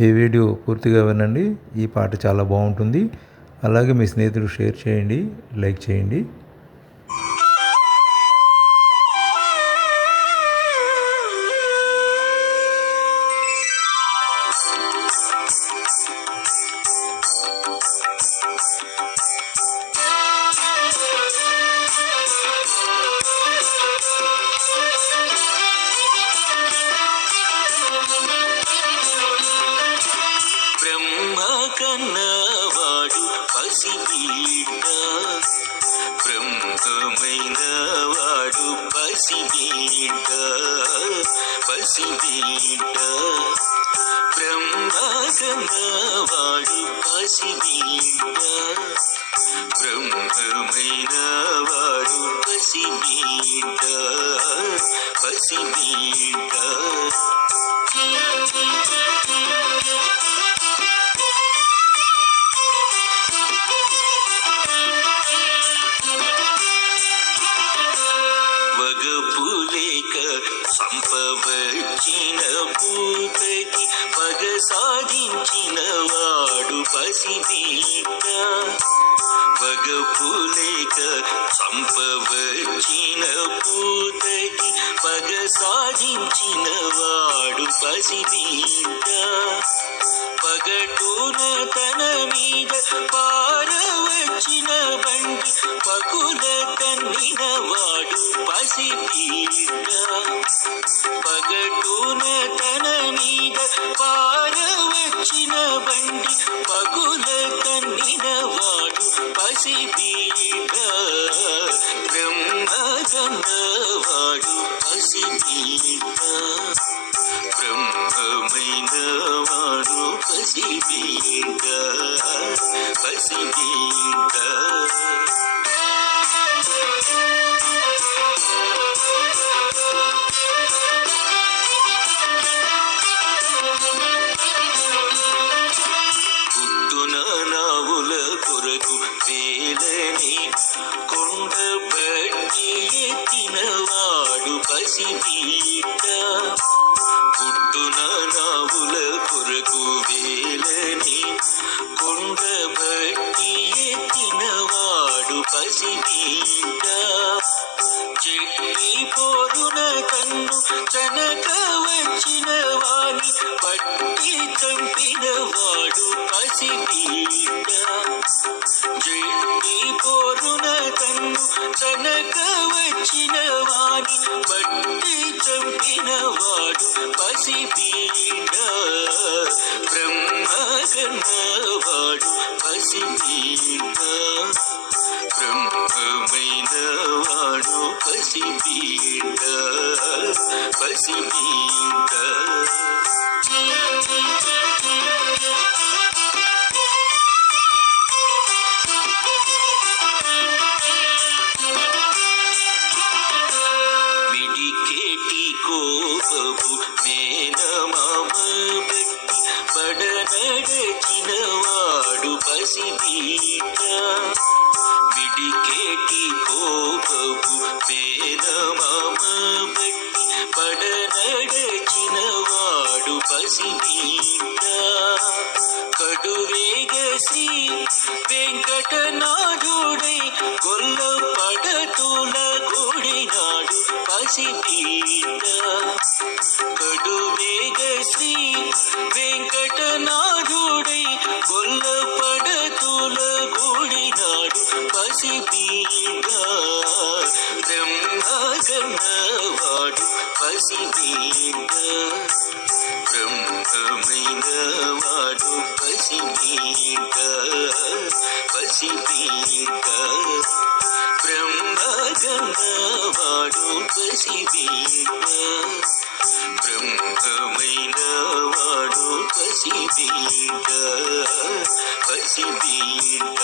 ఈ వీడియో పూర్తిగా వినండి. ఈ పాట చాలా బాగుంటుంది. అలాగే మీ స్నేహితులకు షేర్ చేయండి, లైక్ చేయండి. కన్నవాడు పసిబిడ్డ, బ్రహ్మమైన వాడు పసిబిడ్డ, పసిబిడ్డ. బ్రహ్మ కన్నవాడు పసిబిడ్డ, బ్రహ్మమైన వాడు పసిబిడ్డ, పసిబిడ్డ. వగపులేక సంపవచ్చిన భూతకి పగ సాధించిన వాడు పసిబిడ్డ, వగపులేక సంపవచ్చిన భూతకి పగ సాధించిన వాడు పసిబిడ్డ. పగటూన తన మీద పారవచ్చిన బండి పగుల కన్నిన వాడు పసిబిడ్డ, పగటూన తన మీద పారవచ్చిన బండి పగుల కన్నిన వాడు పసిబిడ్డ. బ్రహ్మ కన్నవాడు పసిబిడ్డ, బ్రహ్మమైన వాడు పసిబిడ్డ, పసిబిడ్డ. పుట్టున నావుల కొరకు వేలని కొండ బట్టి ఎత్తిన వాడు పసిబిడ్డ, పుట్టున నావుల కొరకు వేలని కొండ బట్టి ఎత్తిన వాడు పసిబిడ్డ. చెట్టి పోరున కన్ను చనక వచ్చిన వాణి పట్టి చంపిన వాడు పసిబిడ్డ, చెట్టి పోరున కన్ను చనక వచ్చిన వాణి పట్టి చంపిన వాడు పసిబిడ్డ. బ్రహ్మ కన్నవాడు పసిబిడ్డ, బ్రహ్మమైన వాడు పసిబిడ్డ, పసిబిడ్డ. మిడికేటి కోపపు మేనమామ బట్టి బడనడచిన వాడు పసిబిడ్డ, మిడికేటి కోపపు మేనమామ బట్టి బడనడచిన వాడు పసిబిడ్డ. కడువేగ శ్రీ వెంకటనాథుడై గొల్ల పడతుల గుడినాడు పసిబిడ్డ, కడువేగ శ్రీ వెంకటనాథుడై గొల్ల పడతుల గుడినాడు పసిబిడ్డ. బ్రహ్మ కన్నవాడు పసిబిడ్డ, బ్రహ్మమైన వాడు పసిబిడ్డ, పసిబిడ్డ. బ్రహ్మ కన్నవాడు పసిబిడ్డ, బ్రహ్మమైన వాడు పసిబిడ్డ, పసిబిడ్డ.